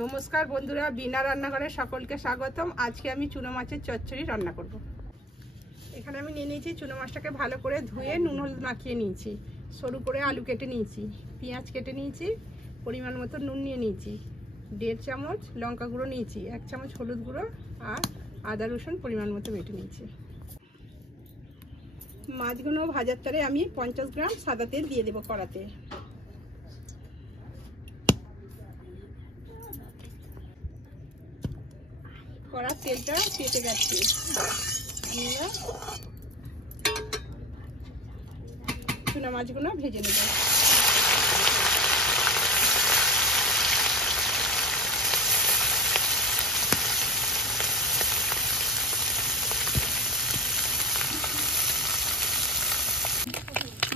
নমস্কার বন্ধুরা, বিনা রান্নাঘরে সকলকে স্বাগতম। আজকে আমি চুনো মাছের চচ্চড়ি রান্না করব। এখানে আমি নিয়ে নিয়েছি চুনো মাছটাকে ভালো করে ধুয়ে নুন হলুদ মাখিয়ে নিয়েছি। সরু করে আলু কেটে নিয়েছি, পেঁয়াজ কেটে নিয়েছি, পরিমাণ মতো নুন নিয়ে নিয়েছি, 1.5 চামচ লঙ্কা গুঁড়ো নিয়েছি, 1 চামচ হলুদ গুঁড়ো আর আদা রসুন পরিমাণ মতো বেটে নিয়েছি। মাছগুলো ভাজার তারে আমি 50 গ্রাম সাদা তেল দিয়ে দেবো কড়াতে। কড়ার তেলটা কেটে গেছে, আমরা চুনা মাছগুলো ভেজে নেব।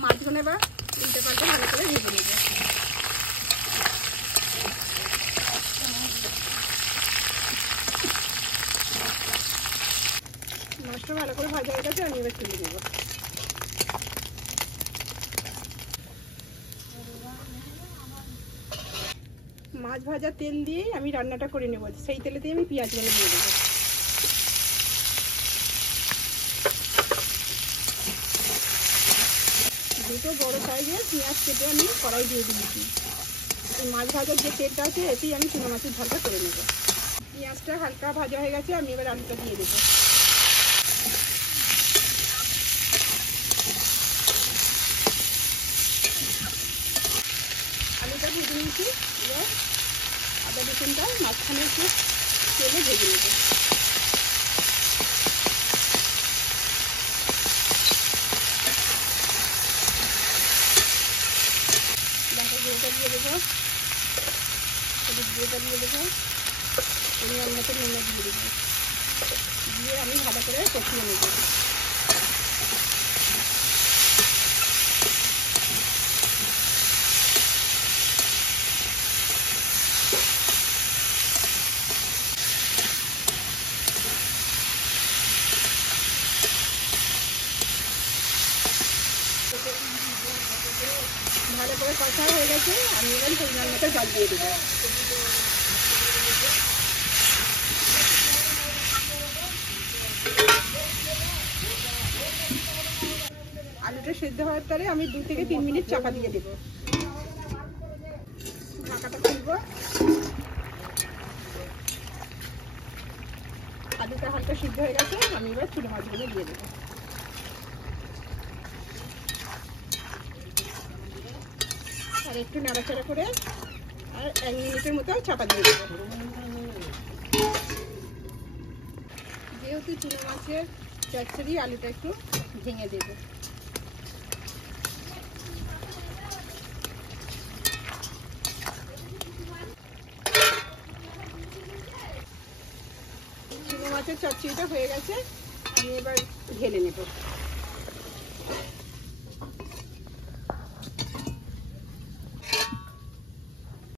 মাছগুলো এবার উল্টে পাল্টে ভালো করে ভেজে নেব। মাছটা ভালো করে ভাজা হয়ে গেছে, আমি এবার তুলে নেব। মাছ ভাজা তেল দিয়েই আমি রান্নাটা করে নেব, সেই তেলেতেই আমি পেঁয়াজগুলো দিয়ে দেবো। দুটো বড় সাইজের পেঁয়াজ কেটে আমি কড়াই দিয়ে দিয়েছি। এই মাছ ভাজার যে তেলটা আছে এতেই আমি চুনো মাছের ঝালটা করে নেব। পেঁয়াজটা হালকা ভাজা হয়ে গেছে, আমি এবার আলুটা দিয়ে দেবো। আলুটা ভেজে নিয়েছি, এবার আদা রসুনটা মাঝখানে একটু তেলে ভেজে নেব। লঙ্কা গুঁড়োটা দিয়ে দেবো, হলুদ গুঁড়োটা দিয়ে দেবো, পরিমাণ মতো নুন দিয়ে দেবো, দিয়ে আমি ভালো করে কষিয়ে নেব। ভালো করে কষা হয়ে গেছে, আমি এবার পরিমাণ মতো জল দিয়ে দেবো। আলুটা সেদ্ধ হওয়ার পরে আমি 2 থেকে 3 মিনিট চাপা দিয়ে দেবো। ঢাকাটা খুলবো। আলুটা হালকা সিদ্ধ হয়ে গেছে, আমি এবার চুনো মাছগুলো দিয়ে দেবো। আর একটু নাড়াচাড়া করে আর 1 মিনিটের মতো চাপা দিয়ে দেবো। যেহেতু চুনো মাছের চচ্চড়ি, আলুটা একটু ভেঙে দেবো। চুনো মাছের চচ্চড়িটা হয়ে গেছে, আমি এবার ঢেলে নেব।